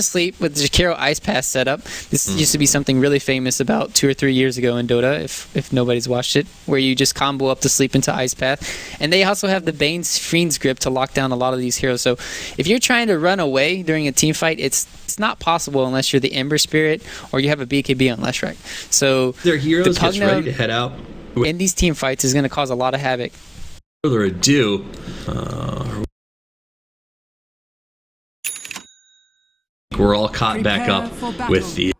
Sleep with the Jakiro Ice Pass setup. This used to be something really famous about 2 or 3 years ago in Dota, if nobody's watched it, where you just combo up the Sleep into Ice Path. And they also have the Bane's Fiend's Grip to lock down a lot of these heroes. So if you're trying to run away during a team fight, it's not possible unless you're the Ember Spirit or you have a BKB on Leshrac. So their heroes gets ready to head out in these team fights is going to cause a lot of havoc. Further ado, we're all caught back up with the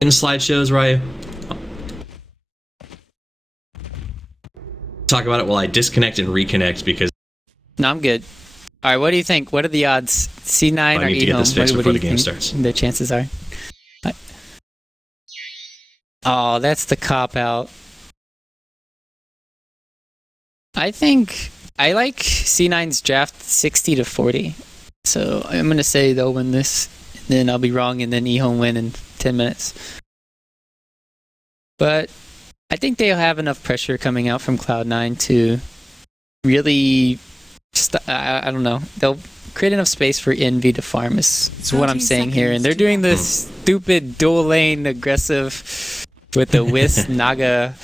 in slideshows, Ryu. Talk about it while I disconnect and reconnect because. No, I'm good. All right, what do you think? What are the odds? C9 or EHOME? I need to get this fixed before the game starts. The chances are. Oh, that's the cop out. I think I like C9's draft 60-40. So I'm gonna say they'll win this, and then I'll be wrong, and then EHOME win in 10 minutes. But I think they'll have enough pressure coming out from Cloud9 to really, I don't know, they'll create enough space for Envy to farm is what I'm saying here. And they're doing this stupid dual lane aggressive with the Wisp, Naga,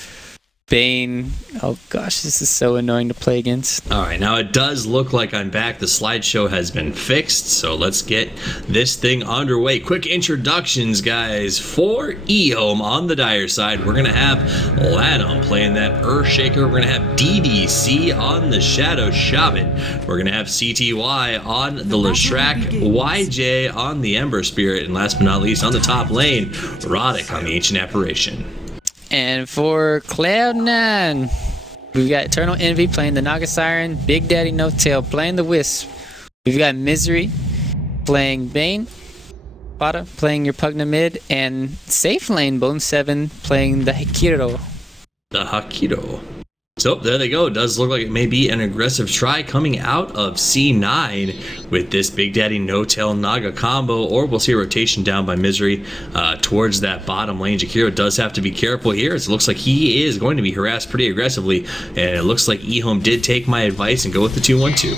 Bane. Oh gosh, this is so annoying to play against. Alright, now it does look like I'm back. The slideshow has been fixed, so let's get this thing underway. Quick introductions, guys. For EHOME on the Dire side, we're going to have Lanham playing that Earthshaker. We're going to have DDC on the Shadow Shaman. We're going to have CTY on the Leshrac, YJ on the Ember Spirit, and last but not least, on the top lane, Roddick on the Ancient Apparition. And for Cloud9, we've got Eternal Envy playing the Naga Siren, Big Daddy No Tail playing the Wisp. We've got Misery playing Bane, Bada playing your Pugna mid, and Safe Lane Bone7 playing the Hakiro. The Hakiro. So there they go. It does look like it may be an aggressive try coming out of C9 with this Big Daddy No Tail Naga combo, or we'll see a rotation down by Misery towards that bottom lane. Jakiro does have to be careful here, as it looks like he is going to be harassed pretty aggressively, and it looks like EHOME did take my advice and go with the 2-1-2.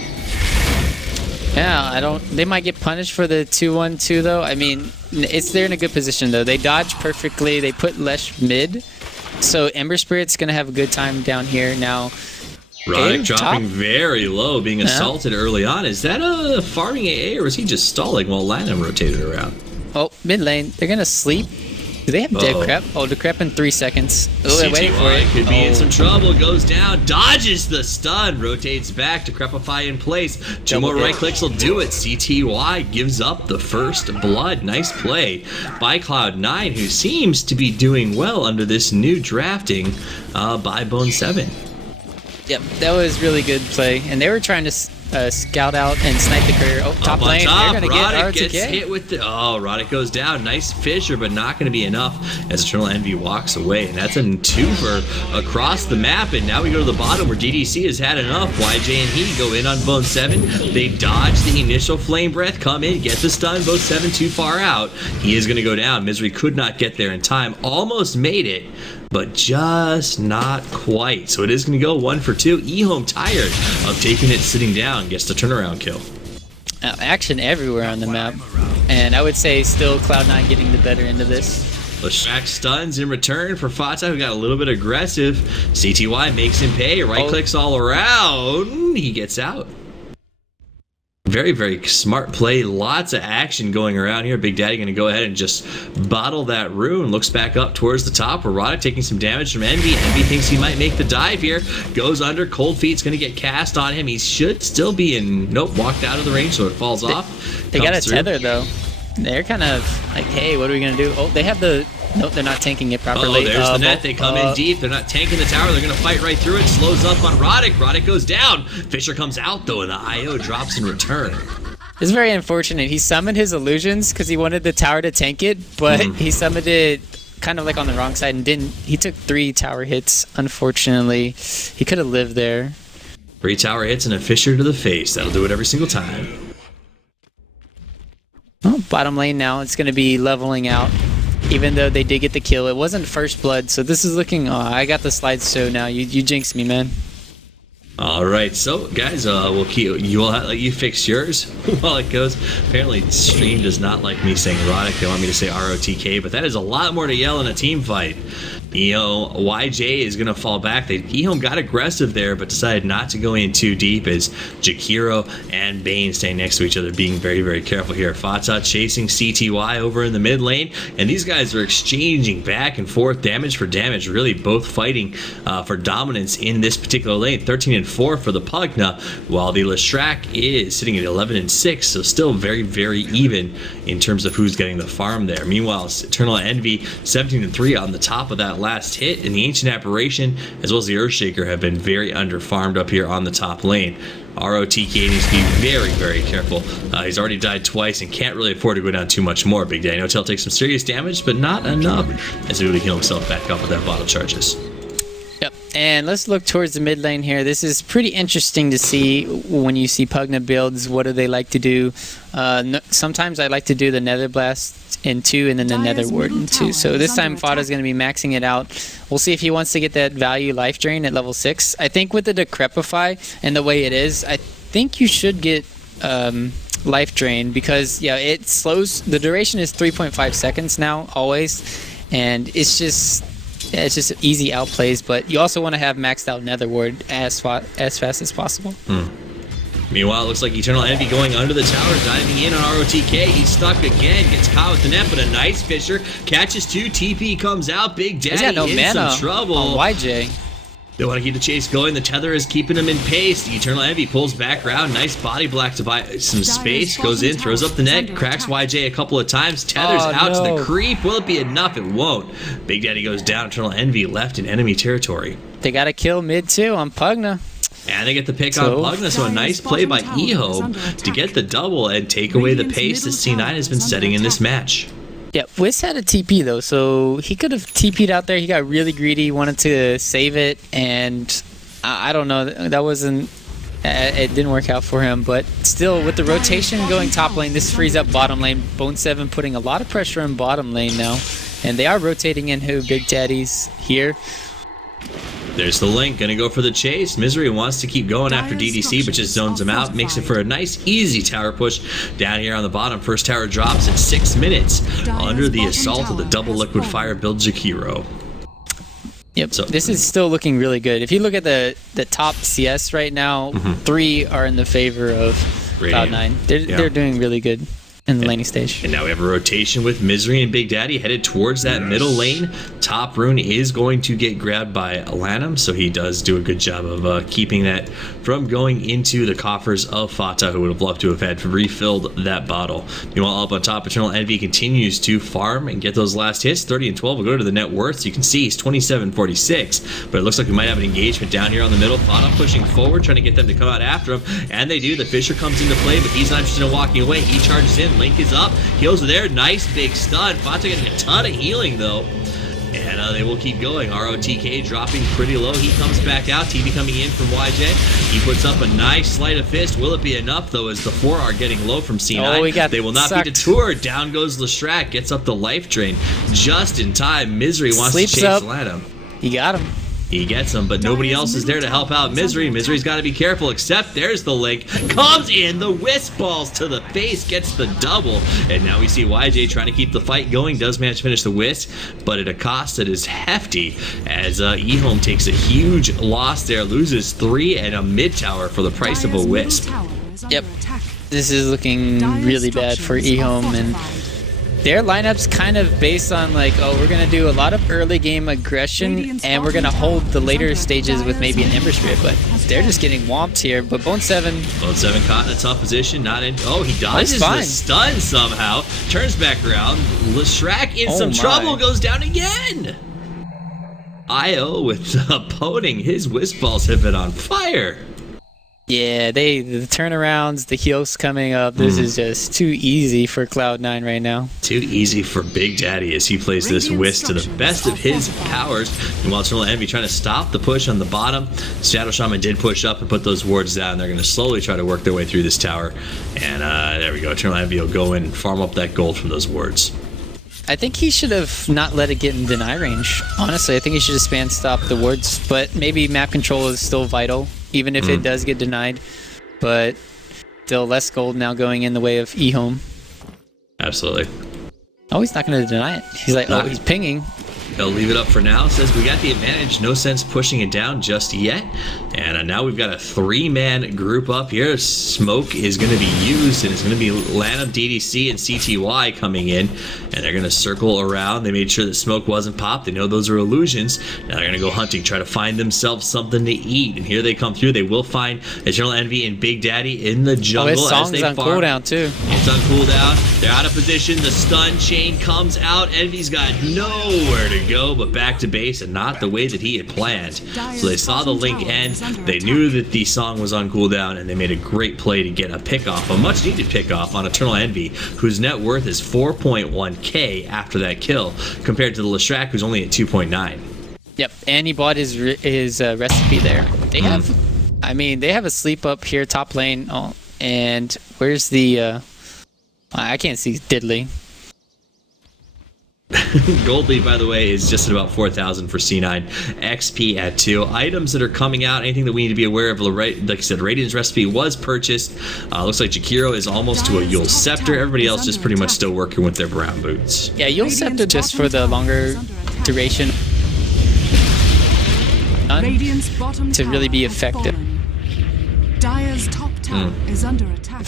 Yeah, they might get punished for the 2-1-2 though. I mean, they're in a good position though. They dodge perfectly. They put Lesh mid. So Ember Spirit's going to have a good time down here now. Roddick dropping very low, being assaulted early on. Is that a farming AA, or is he just stalling while Lanham rotated around? Oh, mid lane. They're going to sleep. Do they have dead crep? Oh, Decrep in 3 seconds. Oh, they're waiting for it. Could be in some trouble. Goes down, dodges the stun, rotates back to Decrepify in place. Two more right clicks will do it. CTY gives up the first blood. Nice play by Cloud9, who seems to be doing well under this new drafting by Bone7. Yep, that was really good play. And they were trying to scout out and snipe the career. Oh, top lane. They're going to get Roddick gets hit with the... Oh, Roddick goes down. Nice Fisher, but not going to be enough as Eternal Envy walks away. And that's a twofer across the map. And now we go to the bottom where DDC has had enough. YJ and he go in on Bone7. They dodge the initial Flame Breath, come in, get the stun. Bone7 too far out. He is going to go down. Misery could not get there in time. Almost made it, but just not quite. So it is going to go 1 for 2. EHOME, tired of taking it sitting down, gets the turnaround kill. Action everywhere on the map, and I would say still Cloud9 getting the better end of this. Leshrac stuns in return for Fata, who got a little bit aggressive. CTY makes him pay, right clicks all around. He gets out. Very, very smart play. Lots of action going around here. Big Daddy going to go ahead and just bottle that rune. Looks back up towards the top where Roddick taking some damage from Envy. Envy thinks he might make the dive here. Goes under. Cold Feet's going to get cast on him. He should still be in... Nope, walked out of the range, so it falls off. They got a tether, though. They're kind of like, hey, what are we going to do? Oh, they have the... Nope, they're not tanking it properly. Oh, there's the net. They come in deep. They're not tanking the tower. They're going to fight right through it. Slows up on Roddick. Roddick goes down. Fisher comes out, though, and the IO drops in return. It's very unfortunate. He summoned his illusions because he wanted the tower to tank it, but he summoned it kind of like on the wrong side and didn't. He took 3 tower hits, unfortunately. He could have lived there. 3 tower hits and a Fisher to the face. That'll do it every single time. Oh, bottom lane now. It's going to be leveling out. Even though they did get the kill, it wasn't first blood, so this is looking... Oh, I got the slideshow now. You jinxed me, man. Oh, All right, so guys, we'll keep let you fix yours while it goes. Apparently, stream does not like me saying erotic. They want me to say ROTK, but that is a lot more to yell in a team fight. YJ is going to fall back. EHOME got aggressive there, but decided not to go in too deep as Jakiro and Bane staying next to each other, being very, very careful here. Fata chasing CTY over in the mid lane, and these guys are exchanging back and forth, damage for damage, really both fighting for dominance in this particular lane. 13-4 for the Pugna, while the Lestrak is sitting at 11-6, so still very, very even in terms of who's getting the farm there. Meanwhile, Eternal Envy 17-3 on the top of that last hit, and the Ancient Apparition as well as the Earthshaker have been very under-farmed up here on the top lane. ROTK needs to be very, very careful. He's already died twice and can't really afford to go down too much more. Big Daddy No-Tail takes some serious damage, but not enough as he would heal himself back up with that bottle charges. Yep, and let's look towards the mid lane here. This is pretty interesting to see when you see Pugna builds. What do they like to do? Sometimes I like to do the Nether Blast in 2 and then the Nether Ward in 2. So this time Fata's going to be maxing it out. We'll see if he wants to get that value life drain at level 6. I think with the Decrepify and the way it is, I think you should get life drain because it slows. The duration is 3.5 seconds now always, and it's just easy outplays, but you also want to have maxed out Nether Ward as fast as possible. Meanwhile, it looks like Eternal Envy going under the tower, diving in on ROTK. He's stuck again, gets caught with the net, but a nice Fisher catches 2. TP comes out. Big Daddy in some trouble. On YJ. They want to keep the chase going. The tether is keeping him in pace. The Eternal Envy pulls back around. Nice body block to buy some space. Goes in, throws up the net, cracks YJ a couple of times. Tethers out to the creep. Will it be enough? It won't. Big Daddy goes down. Eternal Envy left in enemy territory. They got a kill mid too on Pugna. And they get the pick on Pugna, so a nice play by EHOME to get the double and take away the pace that C9 has been setting in this match. Yeah, Wiz had a TP though, so he could have TP'd out there. He got really greedy, wanted to save it, and I don't know, that wasn't, it didn't work out for him, but still with the rotation going top lane, this frees up bottom lane. Bone 7 putting a lot of pressure in bottom lane now, and they are rotating in who Big Daddy's here. There's the Link, gonna go for the chase. Misery wants to keep going after DDC, but just zones him out. Makes it for a nice, easy tower push down here on the bottom. First tower drops at 6 minutes under the assault of the double liquid fire build Jakiro. Yep, so this is still looking really good. If you look at the top CS right now, 3 are in the favor of Cloud9. They're doing really good in the laning stage. And now we have a rotation with Misery and Big Daddy headed towards that middle lane. Top rune is going to get grabbed by Lanham, so he does do a good job of keeping that from going into the coffers of Fata, who would have loved to have had refilled that bottle. Meanwhile, up on top, Eternal Envy continues to farm and get those last hits. 30-12 will go to the net worth. So you can see he's 27-46, but it looks like we might have an engagement down here on the middle. Fata pushing forward, trying to get them to come out after him, and they do. The Fisher comes into play, but he's not interested in walking away. He charges in. Link is up. Heals are there. Nice big stun. Fata getting a ton of healing, though. And they will keep going. ROTK dropping pretty low. He comes back out. TV coming in from YJ. He puts up a nice sleight of fist. Will it be enough, though, as the 4 are getting low from C9? They will not be detoured. Down goes Lestrak. Gets up the life drain just in time. Misery wants to chase Lanham. He got him. He gets him, but nobody else is there to help out Misery. Misery's got to be careful, except there's the Link. Comes in, the whisk balls to the face, gets the double. And now we see YJ trying to keep the fight going. Does manage to finish the whisk, but at a cost that is hefty, as EHOME takes a huge loss there. Loses 3 and a mid tower for the price of a wisp. Yep. This is looking really bad for EHOME, and their lineup's kind of based on like, oh, we're going to do a lot of early game aggression and we're going to hold the later stages with maybe an Ember Spirit, but they're just getting whomped here. But Bone 7 caught in a tough position, not in. Oh, he dodges the stun somehow, turns back around. Lestrak in some trouble, goes down again. IO with Poding, his whisk balls have been on fire. Yeah, the turnarounds, the heals coming up. This is just too easy for Cloud9 right now. Too easy for Big Daddy as he plays this whisk to the best of his powers. And while Eternal Envy trying to stop the push on the bottom, Shadow Shaman did push up and put those wards down. They're going to slowly try to work their way through this tower. And there we go. Eternal Envy will go in and farm up that gold from those wards. I think he should have not let it get in deny range. Honestly, I think he should have spam stopped the wards, but maybe map control is still vital even if it does get denied. But still less gold now going in the way of EHOME. Absolutely. Oh, he's not going to deny it. He's like, oh, he's pinging. He'll leave it up for now. Says we got the advantage. No sense pushing it down just yet. And now we've got a 3-man group up here. Smoke is going to be used, and it's going to be Lanham, DDC, and CTY coming in. And they're going to circle around. They made sure that smoke wasn't popped. They know those are illusions. Now they're going to go hunting, try to find themselves something to eat. And here they come through. They will find Eternal Envy and Big Daddy in the jungle. His song's as they on farm. cooldown too. It's on cooldown. They're out of position. The stun chain comes out. Envy's got nowhere to go but back to base, and not the way that he had planned. So they saw the link end. They knew that the song was on cooldown, and they made a great play to get a pickoff, a much needed pickoff on Eternal Envy, whose net worth is 4.1k after that kill, compared to the Leshrac, who's only at 2.9. Yep, and he bought his recipe there. They have, I mean, they have a sleep up here top lane. Oh, and where's the? I can't see Diddley. Gold lead, by the way, is just at about 4,000 for C9. XP at 2. Items that are coming out, anything that we need to be aware of, like I said, Radiant's recipe was purchased. Looks like Jakiro is almost to a Yule Scepter. Everybody else just pretty much still working with their brown boots. Yeah, Yule Scepter just for the longer duration to really be effective. Dire's top tower is under attack.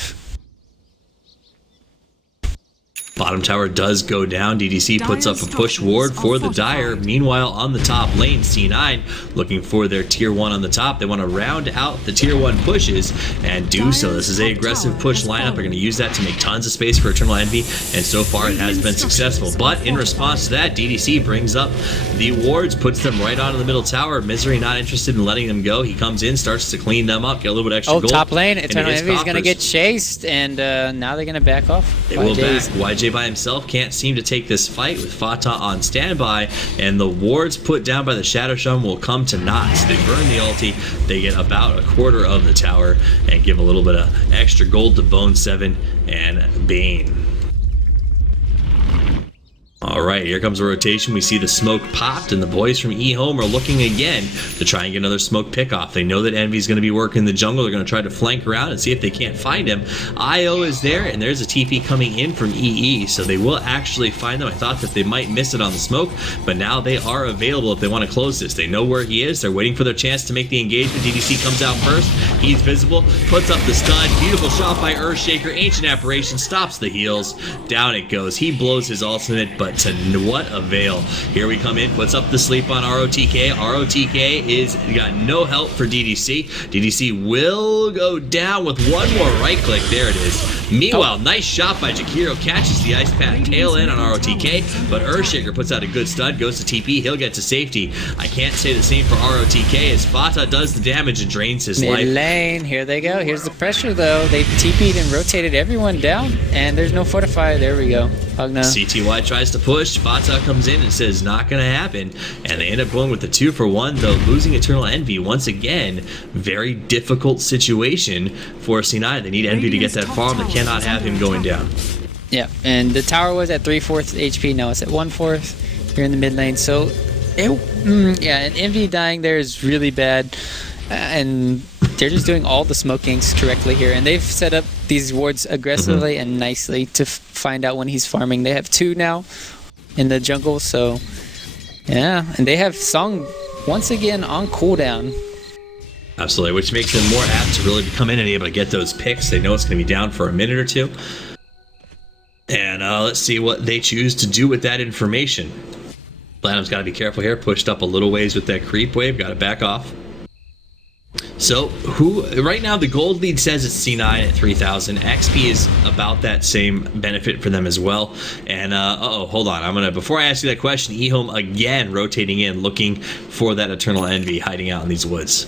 Bottom tower does go down. DDC puts up a push ward for the Dire. Meanwhile, on the top lane, C9 looking for their tier 1 on the top. They want to round out the tier 1 pushes and do so. This is an aggressive push lineup. They're going to use that to make tons of space for Eternal Envy, and so far it has been successful. But in response to that, DDC brings up the wards, puts them right onto the middle tower. Misery not interested in letting them go. He comes in, starts to clean them up, get a little bit extra gold. Top lane, Eternal Envy is going to get chased, and now they're going to back off. They will back. YJ by himself can't seem to take this fight with Fata on standby, and the wards put down by the Shadow Shaman will come to naught. They burn the ulti, they get about a quarter of the tower, and give a little bit of extra gold to Bone 7 and Bane. Alright, here comes a rotation. We see the smoke popped, and the boys from EHOME are looking again to try and get another smoke pickoff. They know that Envy's going to be working the jungle. They're going to try to flank around and see if they can't find him. IO is there, and there's a TP coming in from EE, so they will actually find them. I thought that they might miss it on the smoke, but now they are available if they want to close this. They know where he is. They're waiting for their chance to make the engagement. DDC comes out first. He's visible, puts up the stun. Beautiful shot by Earthshaker. Ancient Apparition stops the heals. Down it goes. He blows his ultimate, but to what avail. Here we come in, puts up the sleep on ROTK. ROTK is got no help for DDC. DDC will go down with one more right click. There it is. Meanwhile, nice shot by Jakiro. Catches the ice path tail end on ROTK, but Earthshaker puts out a good stun, goes to TP. He'll get to safety. I can't say the same for ROTK as Fata does the damage and drains his life. Mid lane, here they go. Here's the pressure though. They TP'd and rotated everyone down, and there's no fortify. There we go. Hugna. CTY tries to push. Fata comes in and says not gonna happen, and they end up going with the 2-for-1, though losing Eternal Envy once again. Very difficult situation for C9. They need Envy to get that farm. They cannot have him going down. Yeah, and the tower was at 3/4 HP. Now it's at 1/4 here in the mid lane. So yeah, and Envy dying there is really bad, and they're just doing all the smoke ganks correctly here, and they've set up these wards aggressively and nicely to find out when he's farming. They have 2 now in the jungle, so yeah, and they have Song once again on cooldown. Absolutely, which makes them more apt to really come in and able to get those picks. They know it's going to be down for a minute or two, and let's see what they choose to do with that information. Blanham's got to be careful here. Pushed up a little ways with that creep wave. Got to back off. So, right now the gold lead says it's C9 at 3,000. XP is about that same benefit for them as well. And, hold on. Before I ask you that question, EHOME again rotating in, looking for that Eternal Envy hiding out in these woods.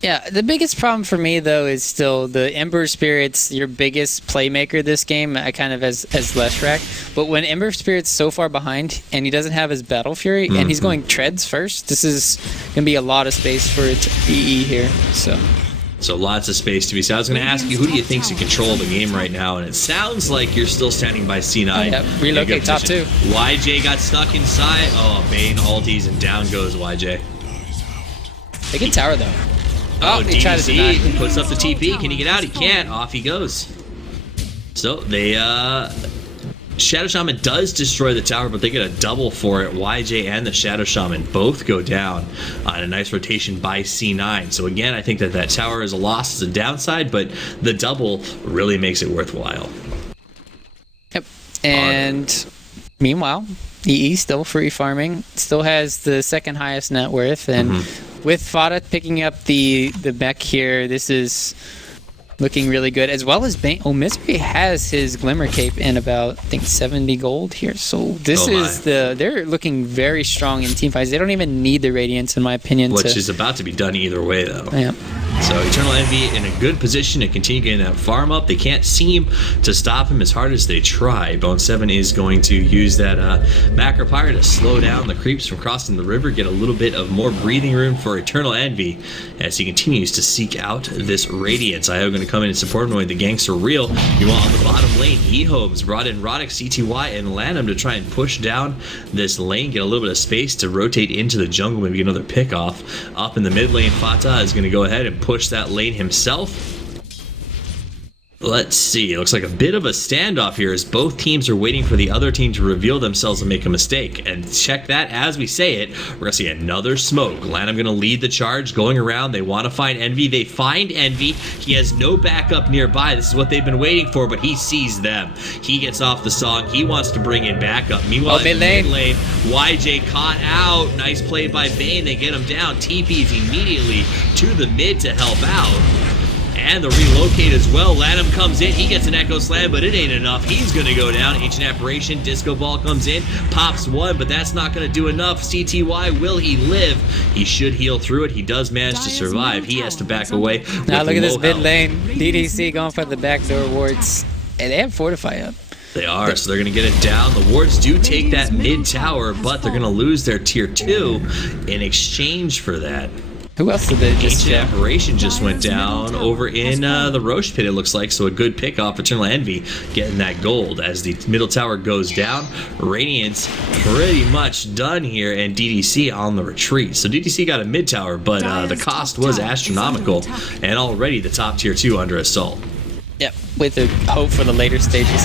Yeah, the biggest problem for me, though, is still the Ember Spirit's your biggest playmaker this game, kind of as Leshrac. But when Ember Spirit's so far behind, and he doesn't have his Battle Fury, and he's going treads first, this is going to be a lot of space for EE here. So lots of space to be said. I was going to ask you, who do you think's in control of the game right now? And it sounds like you're still standing by C9. Oh, yeah. Relocate top 2. YJ got stuck inside. Oh, Bane ulties, and down goes YJ. They can tower, though. Oh, he tried to deny. DDC puts up the TP. Can he get out? He can't. Off he goes. So they Shadow Shaman does destroy the tower, but they get a double for it. YJ and the Shadow Shaman both go down on a nice rotation by C9. So again, I think that tower is a loss, as a downside, but the double really makes it worthwhile. Yep. And meanwhile, EE still free farming, still has the second highest net worth, and with Fada picking up the mech here, this is looking really good, as well as Bane. Oh, Misery has his Glimmer Cape in about, I think, 70 gold here. So this they're looking very strong in team fights. They don't even need the Radiance, in my opinion. Which is about to be done either way, though. Yeah. So Eternal Envy in a good position to continue getting that farm up. They can't seem to stop him as hard as they try. Bone 7 is going to use that Macro Pyre to slow down the creeps from crossing the river, get a little bit of more breathing room for Eternal Envy as he continues to seek out this Radiance. I am going to come in and support him, knowing the ganks are real. You want on the bottom lane, EHOME's brought in Roddick, CTY, and Lanham to try and push down this lane, get a little bit of space to rotate into the jungle, maybe get another pick off. Up in the mid lane, Fata is going to go ahead and push that lane himself. Let's see, it looks like a bit of a standoff here as both teams are waiting for the other team to reveal themselves and make a mistake. And check that as we say it, we're going to see another smoke. Lanham going to lead the charge, going around. They want to find Envy. They find Envy. He has no backup nearby. This is what they've been waiting for, but he sees them. He gets off the song. He wants to bring in backup. Meanwhile, in mid lane, YJ caught out. Nice play by Bane. They get him down. TP's immediately to the mid to help out. And the relocate as well. Lanham comes in. He gets an Echo Slam, but it ain't enough. He's going to go down. Ancient Apparition. Disco Ball comes in. Pops one, but that's not going to do enough. CTY, will he live? He should heal through it. He does manage to survive. He has to back away. Now look at this mid lane. DDC going for the backdoor wards. And they have Fortify up. They are, so they're going to get it down. The wards do take that mid tower, but they're going to lose their tier 2 in exchange for that. Who else did they just Ancient Apparition just went down over in the Roche pit, it looks like, so a good pick off. Eternal Envy getting that gold as the middle tower goes down. Radiance pretty much done here, and DDC on the retreat. So DDC got a mid tower, but the cost was astronomical, and already the top tier 2 under assault. Yep, with the hope for the later stages.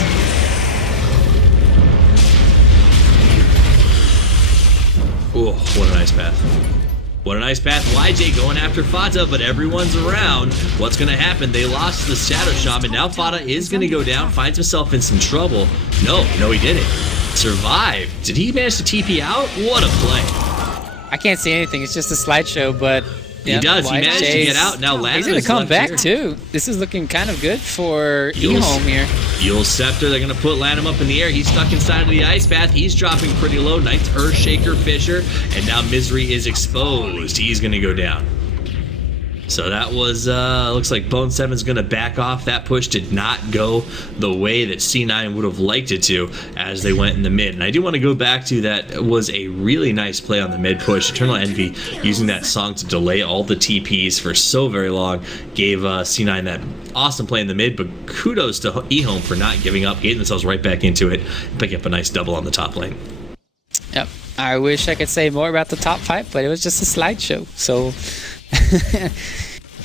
Oh, what a nice path. What a nice path. YJ going after Fata, but everyone's around. What's going to happen? They lost the Shadow Shaman. Now Fata is going to go down, finds himself in some trouble. No, he didn't. Survived. Did he manage to TP out? What a play. I can't see anything. It's just a slideshow, but... He does. He managed to get out. Now Lanham is going to come back, too. This is looking kind of good for EHOME here. Yule Scepter, they're going to put Lanham up in the air. He's stuck inside of the ice path. He's dropping pretty low. Nice Earthshaker Fisher. And now Misery is exposed. He's going to go down. So that was, looks like Bone 7's going to back off. That push did not go the way that C9 would have liked it to as they went in the mid. And I do want to go back to that was a really nice play on the mid push. Eternal Envy using that song to delay all the TPs for so very long gave C9 that awesome play in the mid, but kudos to EHOME for not giving up, getting themselves right back into it, picking up a nice double on the top lane. Yep. I wish I could say more about the top fight, but it was just a slideshow. So...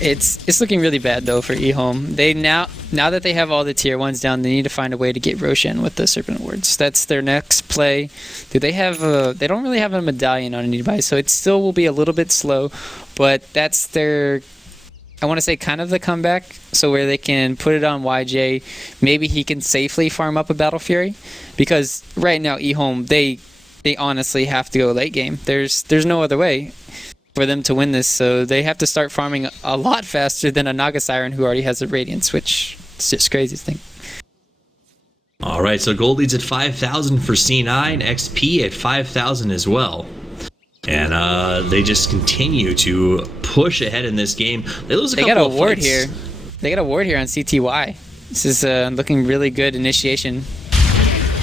it's looking really bad though for EHOME. They now that they have all the tier 1s down, they need to find a way to get Roshan with the Serpent Wards. That's their next play. Do they have they don't really have a medallion on anybody, so it still will be a little bit slow, but that's their, I want to say, kind of the comeback, so where they can put it on YJ. Maybe he can safely farm up a Battle Fury, because right now EHOME, they honestly have to go late game. There's no other way for them to win this, so they have to start farming a lot faster than a Naga Siren who already has a Radiance, which is just crazy thing. All right, so gold leads at 5,000 for C9, XP at 5,000 as well. And they just continue to push ahead in this game. They lose a couple of ward fights. here. They got a ward here on CTY. This is looking really good initiation.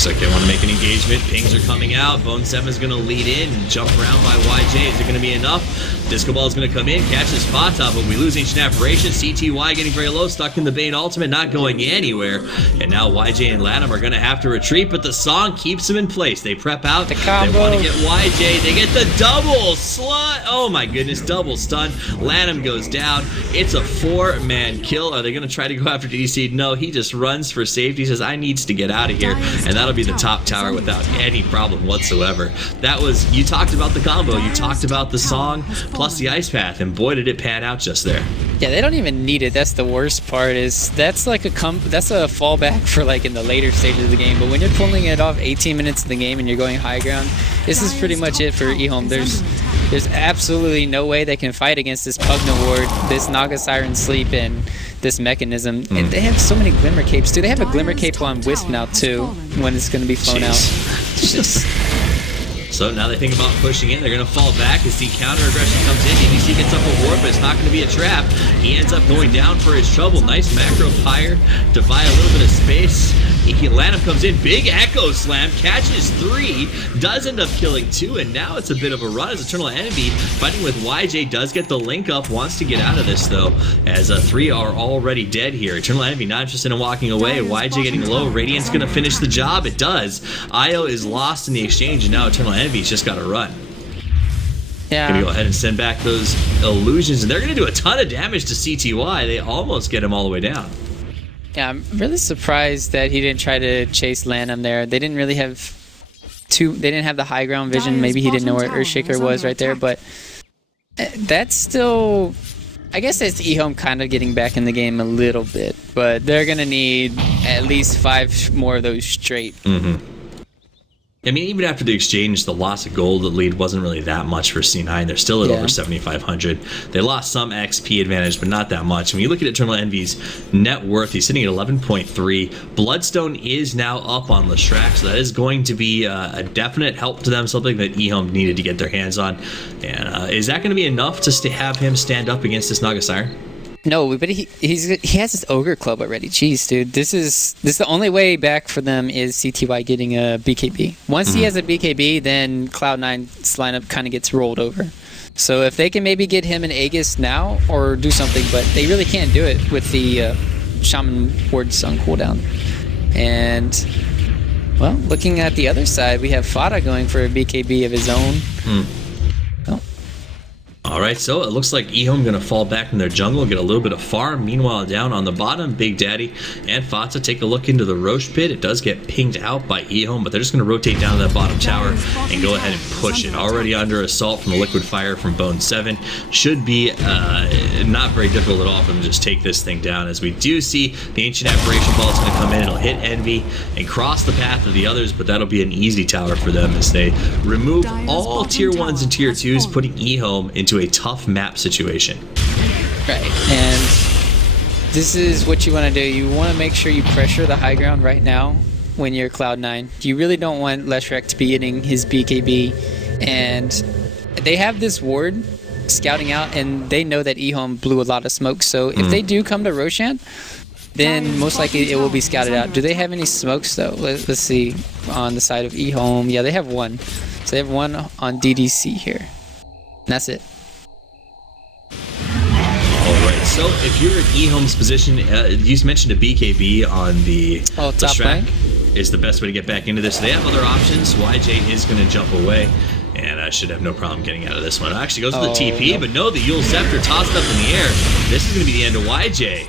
Looks like they want to make an engagement. Pings are coming out. Bone 7 is going to lead in and jump around by YJ. Is it going to be enough? Disco Ball is going to come in, catches Fata, but we lose Ancient Apparition. CTY getting very low, stuck in the Bane ultimate, not going anywhere. And now YJ and Lanham are going to have to retreat, but the song keeps them in place. They prep out. They want to get YJ. They get the double slut. Oh my goodness, double stun. Lanham goes down. It's a 4-man kill. Are they going to try to go after DDC? No, he just runs for safety. He says, I needs to get out of here. And that'll be the top tower without any problem whatsoever. That was, you talked about the combo. You talked about the song plus the ice path, and boy did it pan out just there. Yeah, they don't even need it. That's the worst part. Is that's like that's a fallback for like in the later stages of the game. But when you're pulling it off 18 minutes of the game and you're going high ground, this is pretty much it for EHOME. There's absolutely no way they can fight against this Pugna Ward, this Naga Siren Sleep, and this mechanism. And they have so many Glimmer Capes too. They have a Glimmer Cape on Wisp now too, when it's going to be flown out. It's just... So now they think about pushing in. They're going to fall back as the counter aggression comes in. DDC gets up a ward, but it's not going to be a trap. He ends up going down for his trouble. Nice macro fire to buy a little bit of space. Lanham comes in. Big Echo Slam. Catches 3. Does end up killing 2. And now it's a bit of a run as Eternal Envy fighting with YJ. Does get the link up. Wants to get out of this, though, as 3 are already dead here. Eternal Envy not interested in walking away. YJ getting low. Radiant's going to finish the job. It does. Io is lost in the exchange, and now Eternal Envy's just got to run. Yeah. Gonna go ahead and send back those illusions, and they're gonna do a ton of damage to CTY. They almost get him all the way down. Yeah, I'm really surprised that he didn't try to chase Lanham there. They didn't really have they didn't have the high ground vision. Maybe he didn't know where Earthshaker was right there, but that's still, I guess that's EHOME kind of getting back in the game a little bit, but they're gonna need at least 5 more of those straight. I mean, even after the exchange, the loss of gold, the lead wasn't really that much for C9. They're still at over 7,500. They lost some XP advantage, but not that much. When you look at Eternal Envy's net worth, he's sitting at 11.3. Bloodstone is now up on Lestrak, so that is going to be a definite help to them, something that EHOME needed to get their hands on. And is that going to be enough to have him stand up against this Naga Siren? No, but he has his Ogre Club already. Jeez, dude, this is the only way back for them is CTY getting a BKB. Once he has a BKB, then Cloud9's lineup kind of gets rolled over. So if they can maybe get him an Aegis now or do something, but they really can't do it with the Shaman Ward Sun cooldown. And well, looking at the other side, we have Fata going for a BKB of his own. Alright, so it looks like EHOME going to fall back in their jungle and get a little bit of farm. Meanwhile, down on the bottom, Big Daddy and Fata take a look into the Roche pit. It does get pinged out by EHOME, but they're just going to rotate down to that bottom tower and go ahead and push it. Already under assault from the Liquid Fire from Bone 7. Should be not very difficult at all for them to just take this thing down, as we do see the Ancient Apparition Ball is going to come in. It'll hit Envy and cross the path of the others, but that'll be an easy tower for them as they remove all tier 1s and tier 2s, putting EHOME into a tough map situation. Right, and this is what you want to do. You want to make sure you pressure the high ground right now when you're Cloud9. You really don't want Leshrac to be getting his BKB, and they have this ward scouting out, and they know that EHOME blew a lot of smoke, so if they do come to Roshan, then most likely it will be scouted out. Do they have any smokes though? Let's see on the side of EHOME. Yeah, they have one. So they have one on DDC here. And that's it. Alright, so if you're in EHOME's position, you mentioned a BKB on the top flank is the best way to get back into this. They have other options. YJ is going to jump away, and I should have no problem getting out of this one. It actually goes to the TP, but no, the Yule Scepter tossed up in the air. This is going to be the end of YJ.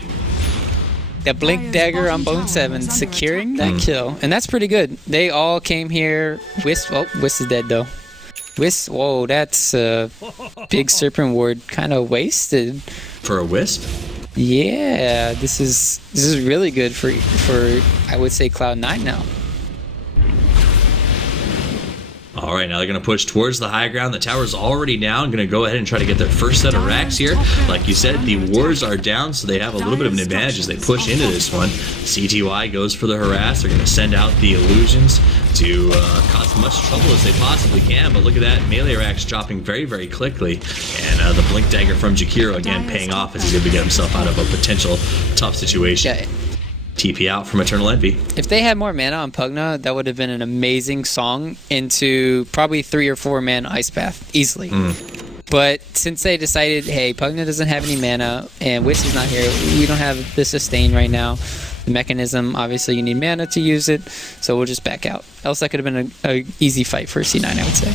The Blink Dagger on Bone 7 securing that kill, and that's pretty good. They all came here. Wisp is dead though. Wisp, whoa, that's a big Serpent Ward kind of wasted. For a Wisp? Yeah, this is really good for I would say Cloud9 now. Alright, now they're going to push towards the high ground. The tower's already down. Going to go ahead and try to get their first set of racks here. Like you said, the wards are down, so they have a little bit of an advantage as they push into this one. CTY goes for the harass. They're going to send out the illusions to cause as much trouble as they possibly can. But look at that, melee racks dropping very, very quickly. And the Blink Dagger from Jakiro again paying off as he's able to get himself out of a potential tough situation. Yeah. TP out from Eternal Envy. If they had more mana on Pugna, that would have been an amazing song into probably 3 or 4 man Ice Path, easily. But since they decided, hey, Pugna doesn't have any mana, and Wish is not here, we don't have the sustain right now. The mechanism, obviously you need mana to use it, so we'll just back out. Else that could have been an easy fight for C9, I would say.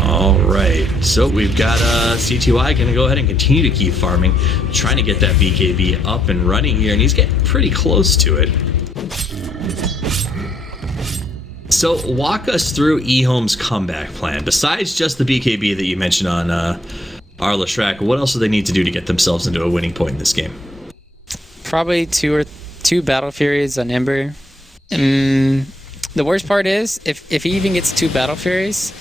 Alright, so we've got CTY going to go ahead and continue to keep farming, trying to get that BKB up and running here, and he's getting pretty close to it. So walk us through EHOME's comeback plan. Besides just the BKB that you mentioned on Arla Shrek, what else do they need to do to get themselves into a winning point in this game? Probably two Battle Furies on Ember. The worst part is, if he even gets 2 Battle Furies,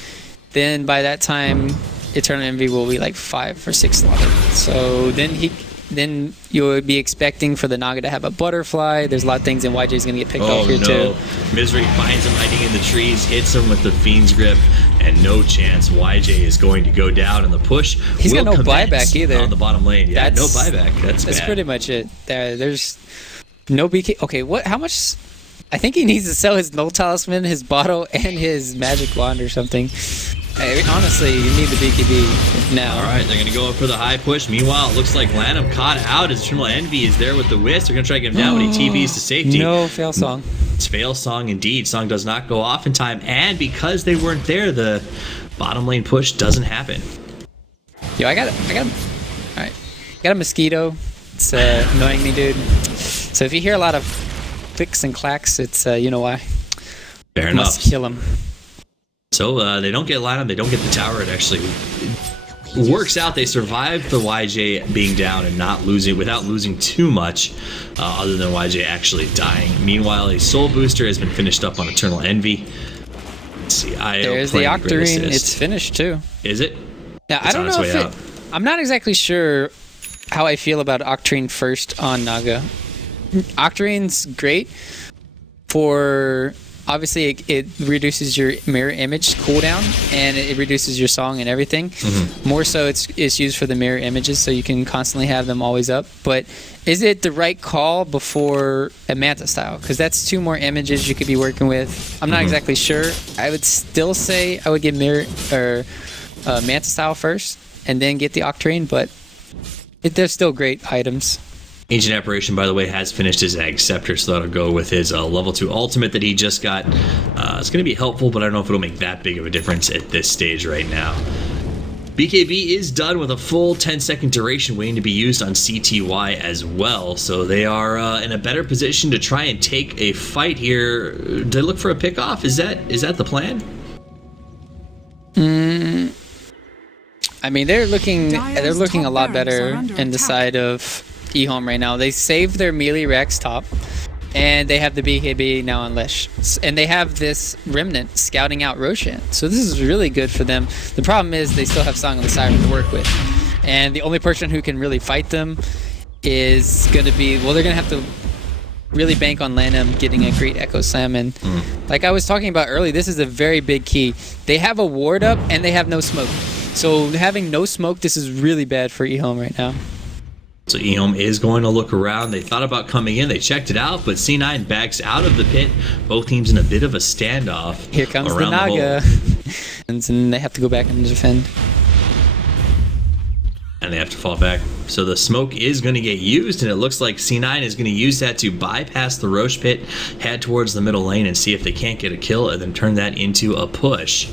then by that time, Eternal Envy will be like 5 or 6 slaughtered. So then you would be expecting for the Naga to have a butterfly. There's a lot of things, and YJ's going to get picked off here too. Misery finds him hiding in the trees, hits him with the Fiend's Grip, and no chance. YJ is going to go down in the push. He's got no buyback either. On the bottom lane. Yeah, no buyback. That's bad. Pretty much it. There's no BK. Okay, how much? I think he needs to sell his Null Talisman, his bottle, and his Magic Wand or something. Honestly, you need the BKB now. Alright, they're going to go up for the high push. Meanwhile, it looks like Lanham caught out as Eternal Envy is there with the Wisp. They're going to try to get him down, but he TVs to safety. No, fail song. It's fail song indeed. Song does not go off in time, and because they weren't there, the bottom lane push doesn't happen. Yo, I got a mosquito. It's annoying me, dude. So if you hear a lot of clicks and clacks, it's you know why. Fair enough. Must kill him. So they don't get Lanham, they don't get the tower. It actually works out. They survive the YJ being down and not losing without losing too much, other than YJ actually dying. Meanwhile, a soul booster has been finished up on Eternal Envy. Let's see, there's the Octarine. It's finished too. Is it? Yeah, I don't know if I'm not exactly sure how I feel about Octarine first on Naga. Octarine's great for. Obviously, it reduces your mirror image cooldown, and it reduces your song and everything. More so, it's used for the mirror images, so you can constantly have them always up. But is it the right call before a Manta style? Because that's 2 more images you could be working with. I'm not exactly sure. I would still say I would get mirror or Manta style first, and then get the Octarine. But they're still great items. Ancient Apparition, by the way, has finished his Ag Scepter, so that'll go with his level 2 ultimate that he just got. It's going to be helpful, but I don't know if it'll make that big of a difference at this stage right now. BKB is done with a full 10-second duration waiting to be used on CTY as well, so they are in a better position to try and take a fight here. Do they look for a pickoff? Is that the plan? I mean, they're looking a lot better in the side of EHOME right now. They saved their melee Rex top, and they have the BKB now on Lish, and they have this Remnant scouting out Roshan, so this is really good for them. The problem is they still have Song of the Siren to work with, and the only person who can really fight them is going to be, well, they're going to have to really bank on Lanham getting a great Echo Slam, and like I was talking about earlier, this is a very big key. They have a ward up, and they have no smoke, so having no smoke, this is really bad for EHOME right now. So EHOME is going to look around. They thought about coming in. They checked it out, but C9 backs out of the pit. Both teams in a bit of a standoff. Here comes the Naga. And they have to go back and defend. And they have to fall back. So the smoke is going to get used, and it looks like C9 is going to use that to bypass the Roche pit, head towards the middle lane, and see if they can't get a kill, and then turn that into a push.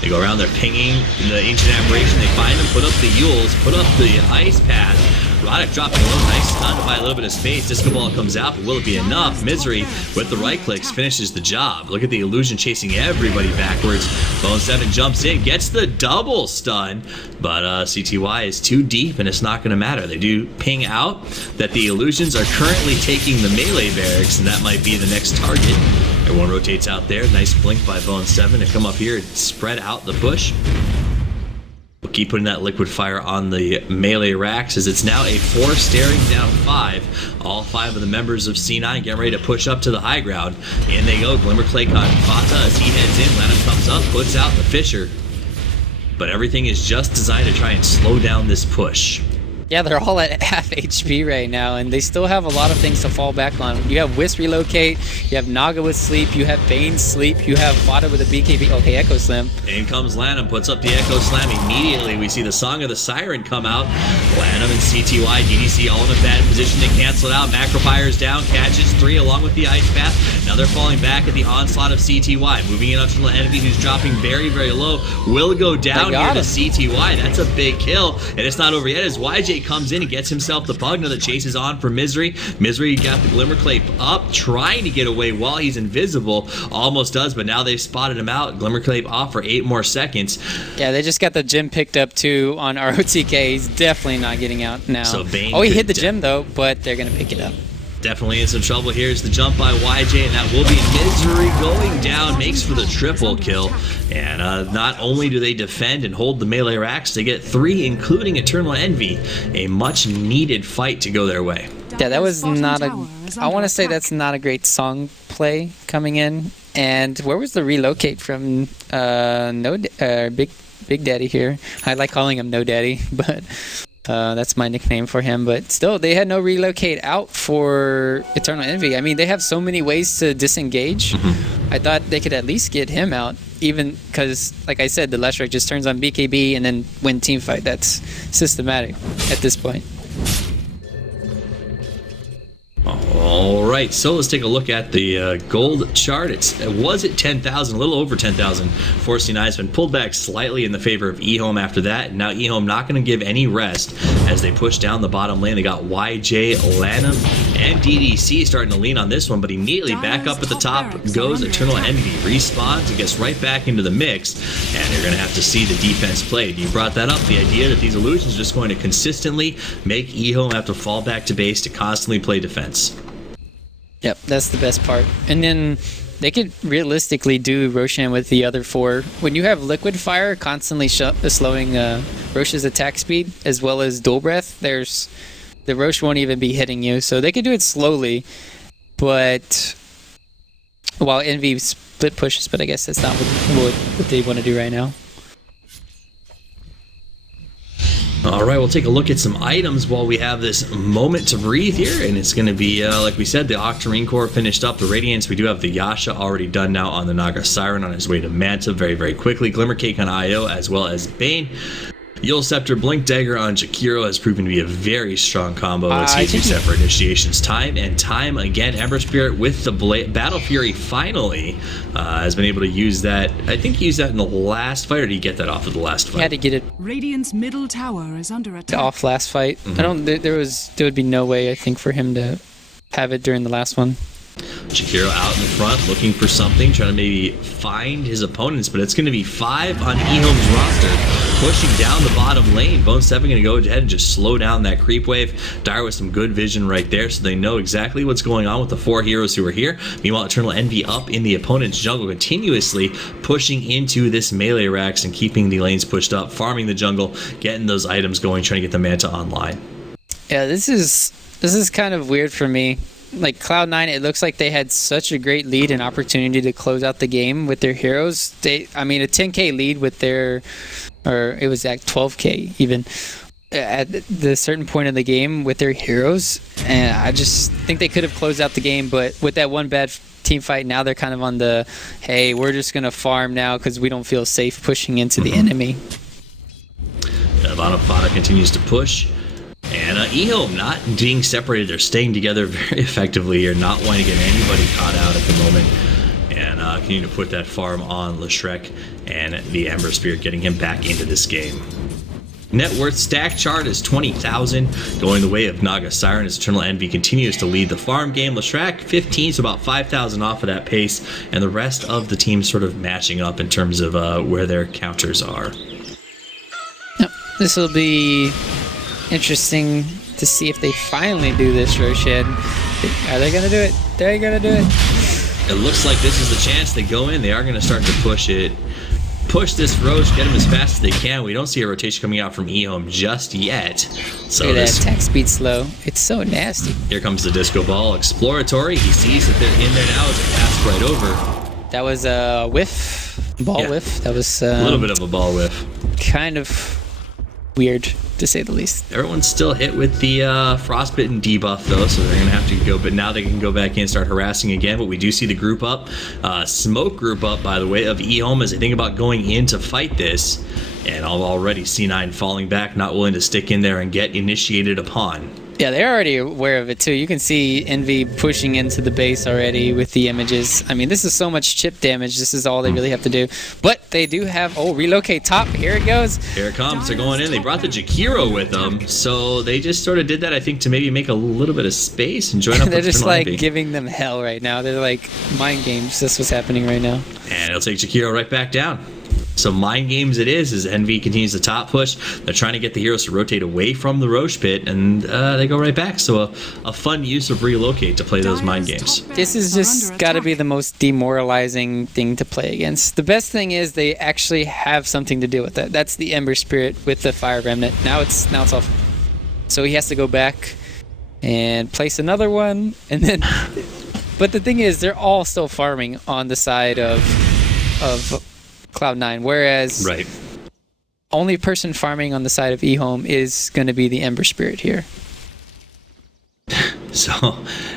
They go around, they're pinging the Ancient Apparition. They find them, put up the Yules, put up the Ice Path. Roddick dropping low, nice stun to buy a little bit of space. Disco Ball comes out, but will it be enough? Misery with the right clicks finishes the job. Look at the illusion chasing everybody backwards. Bone 7 jumps in, gets the double stun, but CTY is too deep and it's not going to matter. They do ping out that the illusions are currently taking the melee barracks, and that might be the next target. Everyone rotates out there. Nice blink by Bone 7 to come up here and spread out the push. We'll keep putting that liquid fire on the melee racks as it's now a 4 staring down 5. All 5 of the members of C9 getting ready to push up to the high ground. In they go. Glimmer Claycott and Fata as he heads in. Lanham comes up, puts out the Fisher. But everything is just designed to try and slow down this push. Yeah, they're all at half HP right now, and they still have a lot of things to fall back on. You have Wisp relocate, you have Naga with sleep, you have Bane sleep, you have Vada with a BKB. Okay, Echo Slam. In comes Lanham, puts up the Echo Slam immediately. We see the Song of the Siren come out. Lanham and CTY, DDC all in a bad position to cancel it out. Macrofire's down, catches 3 along with the Ice Path. Now they're falling back at the onslaught of CTY. Moving in up to the enemy who's dropping very, very low. Will go down here to CTY. That's a big kill, and it's not over yet as YJ comes in and gets himself the Pugna that chases on for Misery. Misery got the Glimmer Clape up, trying to get away while he's invisible. Almost does, but now they've spotted him out. Glimmer Clape off for 8 more seconds. Yeah, they just got the gem picked up too on ROTK. He's definitely not getting out now. So Bane he hit the gem though, but they're going to pick it up. Definitely in some trouble. Here's the jump by YJ, and that will be Misery going down. Makes for the triple kill. And not only do they defend and hold the melee racks, they get 3, including Eternal Envy. A much needed fight to go their way. Yeah, that was not a... I want to say that's not a great song play coming in. And where was the relocate from Big Daddy here? I like calling him No Daddy, but... that's my nickname for him, but still, they had no relocate out for Eternal Envy. I mean, they have so many ways to disengage. I thought they could at least get him out, even because, like I said, the Leshrac just turns on BKB and then win team fight. That's systematic at this point. All right, so let's take a look at the gold chart. It was at 10,000, a little over 10,000. Forcing Eyes been pulled back slightly in the favor of EHOME after that. Now EHOME not going to give any rest as they push down the bottom lane. They got YJ, Lanham, and DDC starting to lean on this one, but immediately back up at the top goes Eternal Envy. Respawns and gets right back into the mix, and you're going to have to see the defense played. You brought that up, the idea that these illusions are just going to consistently make EHOME have to fall back to base to constantly play defense. Yep, that's the best part. And then they could realistically do Roshan with the other 4. When you have Liquid Fire constantly slowing Roche's attack speed, as well as Dual Breath, the Roche won't even be hitting you. So they could do it slowly, but while Envy split pushes, but I guess that's not what they want to do right now. Alright, we'll take a look at some items while we have this moment to breathe here, and it's going to be, like we said, the Octarine Core finished up, the Radiance, we do have the Yasha already done now on the Naga Siren on his way to Manta very, very quickly, Glimmer Cake on IO as well as Bane. Yule Scepter, Blink Dagger on Jakiro has proven to be a very strong combo. Let's see 2 separate initiations. Time and time again. Ember Spirit with the Battle Fury finally has been able to use that. I think he used that in the last fight, or did he get that off of the last fight? He had to get it. Radiant's middle tower is under attack. Off last fight. I don't. There would be no way, I think, for him to have it during the last one. Jakiro out in the front looking for something, trying to maybe find his opponents, but it's going to be 5 on EHOME's roster, pushing down the bottom lane. Bone 7 going to go ahead and just slow down that creep wave. Dire with some good vision right there, so they know exactly what's going on with the 4 heroes who are here. Meanwhile, Eternal Envy up in the opponent's jungle, continuously pushing into this melee racks and keeping the lanes pushed up, farming the jungle, getting those items going, trying to get the Manta online. Yeah, this is kind of weird for me. Like Cloud9, it looks like they had such a great lead and opportunity to close out the game with their heroes. I mean, a 10k lead with their, or it was at 12k even, at the certain point of the game with their heroes. And I just think they could have closed out the game, but with that one bad team fight, now they're kind of on the, hey, we're just going to farm now because we don't feel safe pushing into the enemy. Vada continues to push. And EHOME not being separated, they're staying together very effectively here, not wanting to get anybody caught out at the moment. And continue to put that farm on Leshrac and the Ember Spirit, getting him back into this game. Net worth stack chart is 20,000, going the way of Naga Siren as Eternal Envy continues to lead the farm game. Leshrac 15, so about 5,000 off of that pace, and the rest of the team sort of matching up in terms of where their counters are. Yep. This will be interesting to see if they finally do this, Roshan. Are they going to do it? They're going to do it. It looks like this is the chance. They go in. They are going to start to push it. Push this Roche, get him as fast as they can. We don't see a rotation coming out from EHOME just yet. So look at that attack speed slow. It's so nasty. Here comes the Disco Ball. Exploratory. He sees that they're in there now as it passed right over. That was a whiff. Ball whiff. That was... a little bit of a ball whiff. Kind of weird, to say the least. Everyone's still hit with the frostbitten debuff though, so they're gonna have to go, but now they can go back in and start harassing again. But we do see the group up, smoke group up, by the way, of EHOME as they think about going in to fight this. And already C9 falling back, not willing to stick in there and get initiated upon. Yeah, they're already aware of it too. You can see Envy pushing into the base already with the images. I mean, this is so much chip damage. This is all they really have to do. But they do have, oh, relocate top. Here it goes. Here it comes. They're going in. They brought the Jakiro with them. So they just sort of did that, I think, to maybe make a little bit of space and join up They're with just Eternal like Envy. giving them hell right now. They're like mind games. That's what's happening right now. And it'll take Jakiro right back down. So mind games it is as Envy continues the top push. They're trying to get the heroes to rotate away from the Roche pit, and they go right back. So a fun use of relocate to play those mind games. This is just got to be the most demoralizing thing to play against. The best thing is they actually have something to deal with that. That's the Ember Spirit with the Fire Remnant. Now it's off. So he has to go back and place another one, and then. But the thing is, they're all still farming on the side of Cloud9, whereas only person farming on the side of EHOME is going to be the Ember Spirit here. So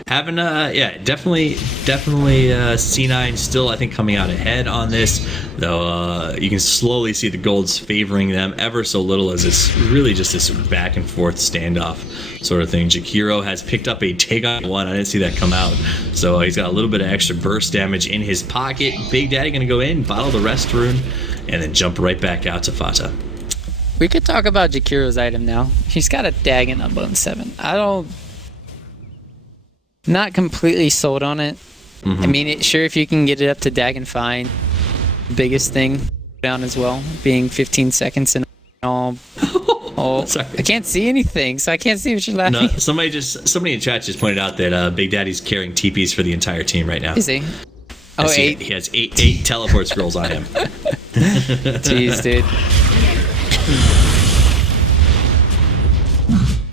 having definitely C9 still, I think, coming out ahead on this, though you can slowly see the golds favoring them ever so little as it's really just this back and forth standoff sort of thing. Jakiro has picked up a take on one. I didn't see that come out, so he's got a little bit of extra burst damage in his pocket. Big Daddy gonna go in, bottle the rest rune, and then jump right back out to Fata. We could talk about Jakiro's item now. He's got a Dagon on bone 7. Not completely sold on it. I mean, sure, if you can get it up to Dagon, fine. Biggest thing down as well, being 15 seconds and all. Oh, sorry. I can't see anything, so I can't see what you're laughing. No, somebody in chat just pointed out that Big Daddy's carrying TPs for the entire team right now. Is he? Oh, 8. He has eight teleport scrolls on him. Jeez, dude.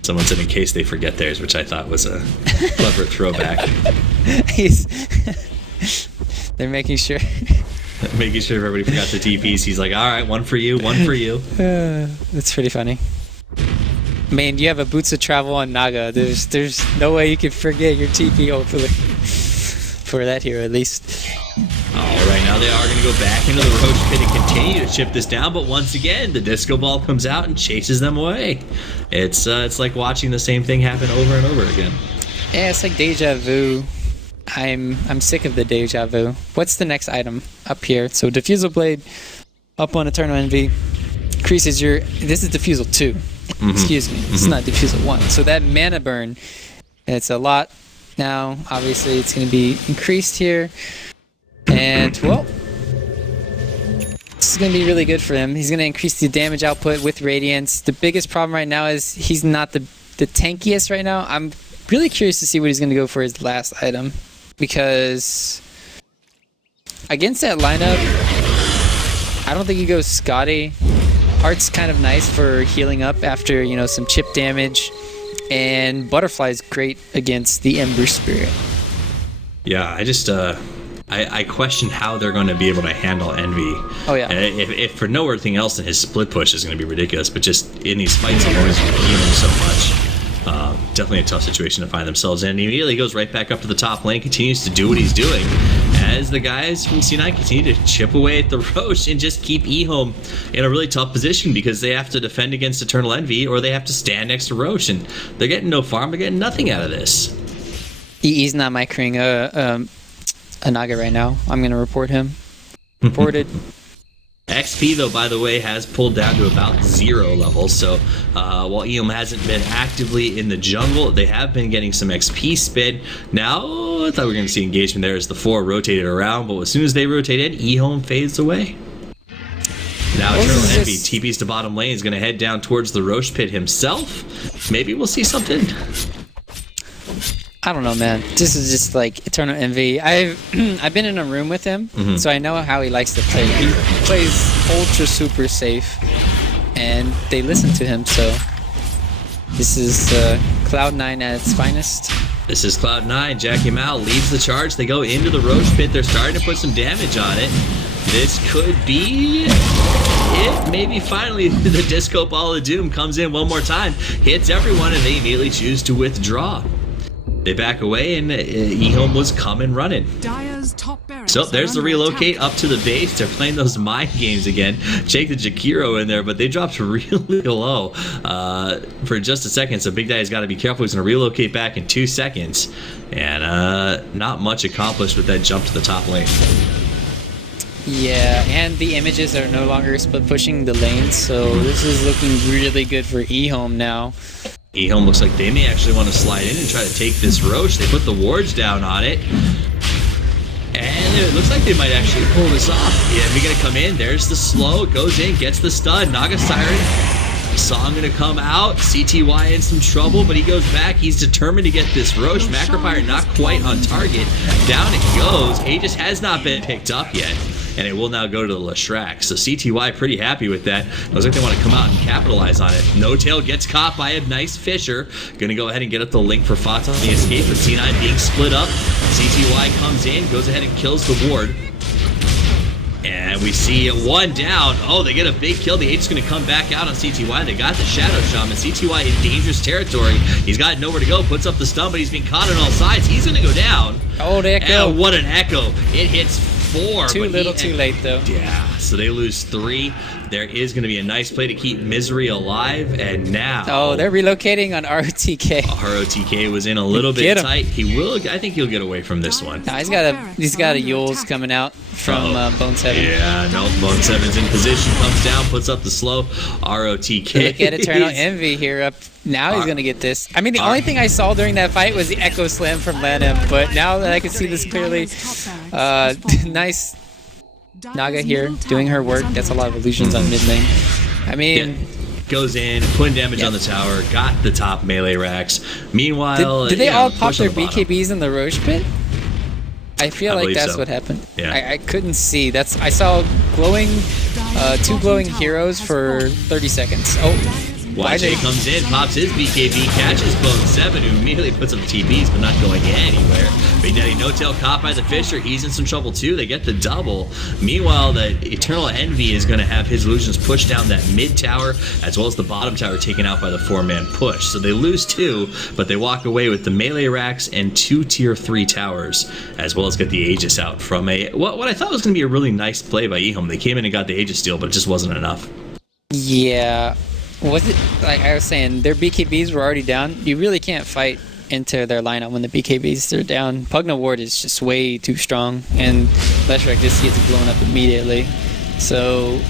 Someone said in case they forget theirs, which I thought was a clever throwback. They're making sure. Making sure everybody forgot the TPs. He's like, all right, one for you, one for you. That's pretty funny. Man, you have a Boots of Travel on Naga. There's no way you can forget your TP, hopefully. For that hero, at least. All right, now they are going to go back into the Roche pit and continue to chip this down, but once again, the disco ball comes out and chases them away. It's like watching the same thing happen over and over again. Yeah, it's like deja vu. I'm sick of the deja vu. What's the next item up here? So Diffusal Blade up on Eternal Envy increases your. This is Diffusal 2. Excuse me. It's not Diffusal 1. So that mana burn, it's a lot. Now, obviously, it's going to be increased here. And, well, this is going to be really good for him. He's going to increase the damage output with Radiance. The biggest problem right now is he's not the tankiest right now. I'm really curious to see what he's going to go for his last item. Because against that lineup, I don't think he goes Scotty. Heart's kind of nice for healing up after, you know, some chip damage. And Butterfly's great against the Ember Spirit. Yeah, I just I question how they're going to be able to handle Envy. Oh yeah. If for no other thing else, then his split push is going to be ridiculous. But just in these fights alone, he's healing so much. Definitely a tough situation to find themselves in. And he immediately goes right back up to the top lane, continues to do what he's doing, as the guys from C9 continue to chip away at the Roche and just keep EHOME in a really tough position because they have to defend against Eternal Envy or they have to stand next to Roche, and they're getting no farm, they're getting nothing out of this. He's not microing a Naga right now. I'm going to report him. Reported. XP, though, by the way, has pulled down to about 0 levels, so while EHOME hasn't been actively in the jungle, they have been getting some XP spin. Now, I thought we were going to see engagement there as the 4 rotated around, but as soon as they rotate in, EHOME fades away. Now, Eternal Envy TPs to bottom lane, is going to head down towards the Roche pit himself. Maybe we'll see something. I don't know, man. This is just like Eternal Envy. I've been in a room with him, so I know how he likes to play. He plays ultra super safe, and they listen to him. So this is Cloud9 at its finest. This is Cloud9. Jackie Mao leads the charge. They go into the Roche pit. They're starting to put some damage on it. This could be it. Maybe finally the Disco Ball of Doom comes in one more time, hits everyone, and they immediately choose to withdraw. They back away, and EHOME was coming running. So there's the relocate up to the base. They're playing those mind games again. Jake the Jakiro in there, but they dropped really low for just a second. So Big Daddy's got to be careful. He's going to relocate back in 2 seconds. And not much accomplished with that jump to the top lane. Yeah, and the images are no longer split pushing the lanes, so this is looking really good for EHOME now. EHOME looks like they may actually want to slide in and try to take this Roche. They put the wards down on it. And it looks like they might actually pull this off. Yeah, we're going to come in. There's the slow. Goes in, gets the stun. Naga Siren. Song going to come out. CTY in some trouble, but he goes back. He's determined to get this Roche. Macropyre not quite on target. Down it goes. Aegis has not been picked up yet. And it will now go to the Leshrac. So CTY pretty happy with that. Looks like they want to come out and capitalize on it. No Tail gets caught by a nice Fisher. Gonna go ahead and get up the link for Fata on the escape, but C9 being split up. CTY comes in, goes ahead and kills the ward. And we see one down. Oh, they get a big kill. The H is going to come back out on CTY. They got the Shadow Shaman. CTY in dangerous territory. He's got nowhere to go. Puts up the stun, but he's being caught on all sides. He's going to go down. Oh, the Echo. And what an Echo. It hits 4. Too little, too late, though. Yeah, so they lose 3. There is going to be a nice play to keep Misery alive, and now... Oh, they're relocating on ROTK. ROTK was in a little bit tight. He will... I think he'll get away from this one. No, he's got a Yules coming out from Bone 7. Yeah, no, Bone 7's in position, comes down, puts up the slow. ROTK. Look at Eternal Envy here up. Now he's going to get this. I mean, the only thing I saw during that fight was the Echo Slam from Lanham, but now that I can see this clearly, nice Naga here doing her work. That's a lot of illusions on mid lane. I mean... Goes in, putting damage on the tower, got the top melee racks. Meanwhile... Did they all pop their BKBs in the Roche pit? I feel like that's so. What happened. Yeah. I couldn't see. I saw glowing, 2 glowing heroes for 30 seconds. Oh. YJ comes in, pops his BKB, catches Bone 7, who immediately puts up TPs, but not going anywhere. Big Daddy No Tail caught by the Fisher. He's in some trouble too. They get the double. Meanwhile, the Eternal Envy is going to have his illusions push down that mid tower, as well as the bottom tower taken out by the 4-man push. So they lose 2, but they walk away with the melee racks and 2 tier 3 towers, as well as get the Aegis out from what I thought was going to be a really nice play by EHOME. They came in and got the Aegis steal, but it just wasn't enough. Yeah. Was it, like I was saying, their BKBs were already down. You really can't fight into their lineup when the BKBs are down. Pugna Ward is just way too strong, and Leshrac just gets blown up immediately. So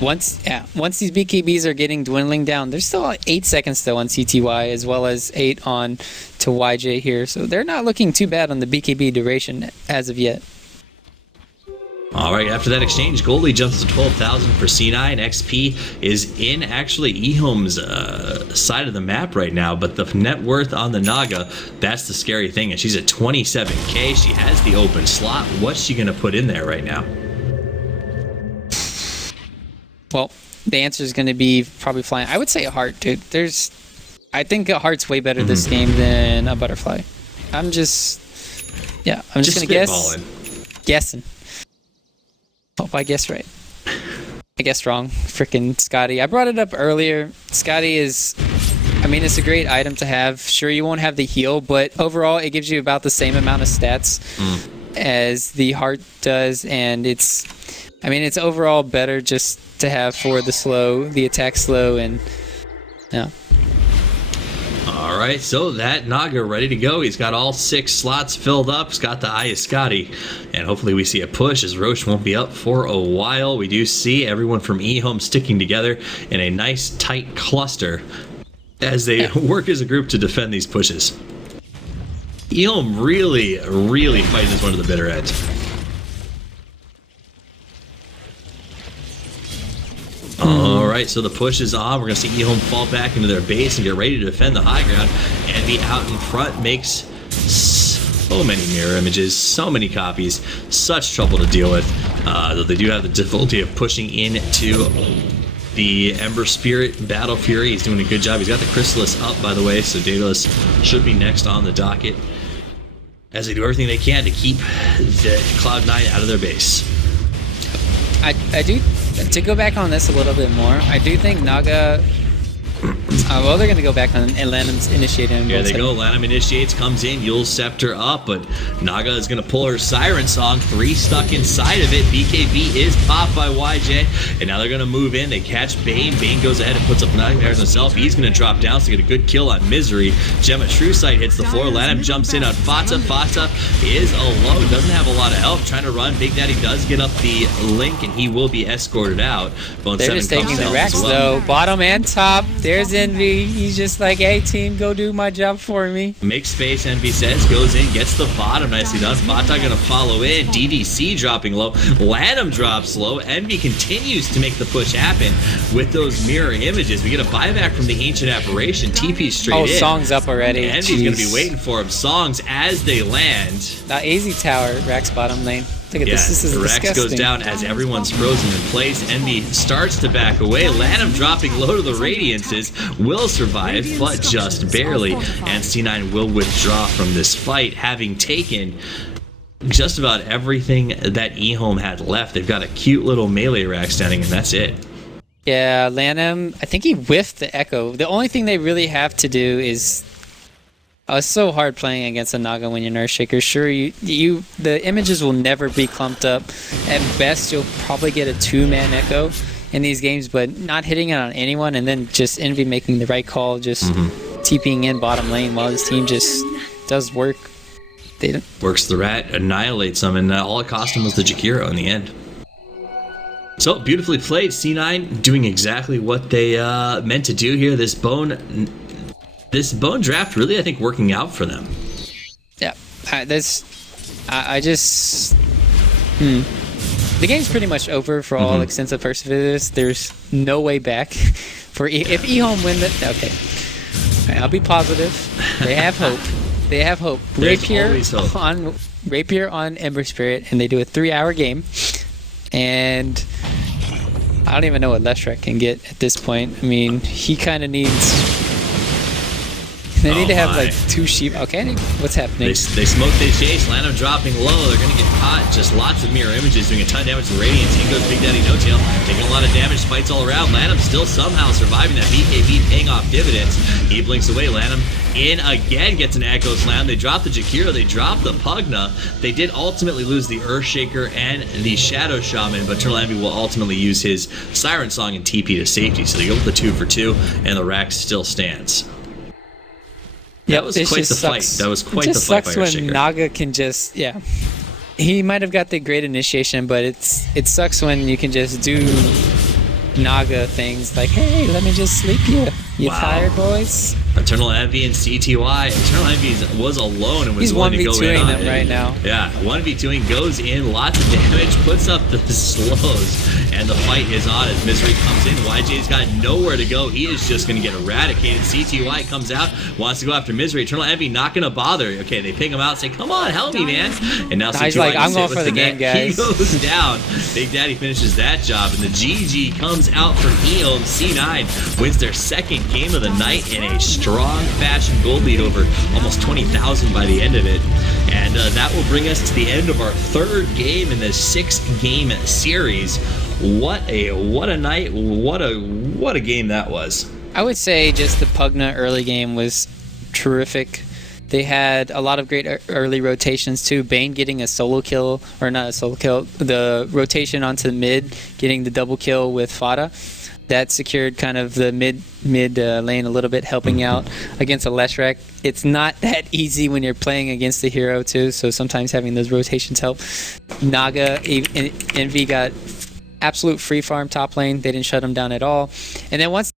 once these BKBs are getting dwindling down, there's still 8 seconds though on CTY, as well as 8 on to YJ here. So they're not looking too bad on the BKB duration as of yet. Alright, after that exchange, Goldie jumps to 12,000 for C9. XP is in actually EHOME's side of the map right now, but the net worth on the Naga, that's the scary thing, and she's at 27k. She has the open slot. What's she going to put in there right now? Well, the answer is going to be probably flying. I would say a heart, dude. I think a heart's way better this game than a butterfly. I'm just going to guessing. Hope I guess right. I guessed wrong. Frickin' Scotty. I brought it up earlier. Scotty is, I mean, it's a great item to have. Sure, you won't have the heal, but overall, it gives you about the same amount of stats as the heart does, and it's overall better just to have for the slow, the attack slow, and yeah. Alright, so that Naga ready to go. He's got all 6 slots filled up. He's got the Eye of Scotty. And hopefully we see a push, as Roche won't be up for a while. We do see everyone from EHOME sticking together in a nice tight cluster as they work as a group to defend these pushes. EHOME really, really fighting this one to the bitter end. Alright, so the push is on. We're going to see EHOME fall back into their base and get ready to defend the high ground. Envy out in front makes so many mirror images, so many copies, such trouble to deal with. Though they do have the difficulty of pushing into the Ember Spirit Battle Fury. He's doing a good job. He's got the Chrysalis up, by the way, so Daedalus should be next on the docket as they do everything they can to keep the Cloud9 out of their base. I do To go back on this a little bit more, I do think Naga. Well, they're going to go back on Lanham's initiating. Here they go. Lanham initiates, comes in, Yule Scepter up, but Naga is going to pull her Siren Song. 3 stuck inside of it. BKB is popped by YJ, and now they're going to move in. They catch Bane. Bane goes ahead and puts up nightmares himself. He's going to drop down to get a good kill on Misery. Gemma True Sight hits the floor. Lanham jumps in on Fata. Fata is alone. Doesn't have a lot of help. Trying to run. Big Daddy does get up the link, and he will be escorted out. Bone They're just taking the racks, though. Bottom and top. There's Envy. He's just like, hey, team, go do my job for me. Make space, Envy says. Goes in, gets the bottom. Nicely done. Fata going to follow in. DDC dropping low. Lanham drops low. Envy continues to make the push happen with those mirror images. We get a buyback from the Ancient Apparition. TP straight in. Oh, Song's up already. Envy's going to be waiting for him. Songs as they land. Now, AZ Tower, Rack's bottom lane. Look at this. This is Rex disgusting. goes down as everyone's frozen in place. Envy starts to back away. Lanham dropping low to the Radiances. Will survive, but just barely. And C9 will withdraw from this fight, having taken just about everything that EHOME had left. They've got a cute little melee rack standing, and that's it. Yeah, Lanham, I think he whiffed the Echo. The only thing they really have to do is... it's so hard playing against a Naga when you're Nurse Shaker. Sure, the images will never be clumped up. At best, you'll probably get a 2-man Echo in these games, but not hitting it on anyone, and then just Envy making the right call, just TPing in bottom lane while his team just does work. Works the rat, annihilates them, and all it cost him was the Jakiro in the end. So, beautifully played. C9 doing exactly what they meant to do here. This bone draft really, I think, working out for them. Yeah, the game's pretty much over for all extensive perseverance. There's no way back. If EHOME win the... Okay. Right, I'll be positive. They have hope. They have hope. Rapier on Ember Spirit, and they do a 3-hour game. And I don't even know what Leshrac can get at this point. I mean, he kind of needs... They need to have like 2 sheep. Okay, what's happening? They smoke, they chase. Lanham dropping low. They're going to get caught. Just lots of mirror images doing a ton of damage to Radiance. In goes Big Daddy No Tail, taking a lot of damage. Fights all around. Lanham still somehow surviving that. BKB paying off dividends. He blinks away. Lanham in again, gets an Echo Slam. They drop the Jakiro. They drop the Pugna. They did ultimately lose the Earthshaker and the Shadow Shaman, but Eternal Envy will ultimately use his Siren Song and TP to safety. So they go with the 2 for 2, and the rack still stands. That was quite the fight. That was quite the fight by Earthshaker. It just sucks when Naga can just, he might have got the great initiation, but it sucks when you can just do Naga things like, hey, let me just sleep you. You tired, boys? Eternal Envy and CTY. Eternal Envy was alone and was willing to go in on them right now. Yeah, 1v2ing goes in, lots of damage, puts up the slows, and the fight is on as Misery comes in. YJ's got nowhere to go. He is just going to get eradicated. CTY comes out, wants to go after Misery. Eternal Envy not going to bother. Okay, they ping him out, say, come on, help me, man. And now he's like, I'm going for the game, guys. He goes down. Big Daddy finishes that job, and the GG comes out from EHOME. C9 wins their 2nd game of the night in a strong fashion. Gold lead over almost 20,000 by the end of it, and that will bring us to the end of our 3rd game in this 6-game series. What a night! What a game that was. I would say just the Pugna early game was terrific. They had a lot of great early rotations too. Bane getting a solo kill, or not a solo kill, the rotation onto the mid, getting the double kill with Fata. That secured kind of the mid lane a little bit, helping out against a Leshrac. It's not that easy when you're playing against the hero too, so sometimes having those rotations help. Naga, Envy got absolute free farm top lane. They didn't shut him down at all. And then once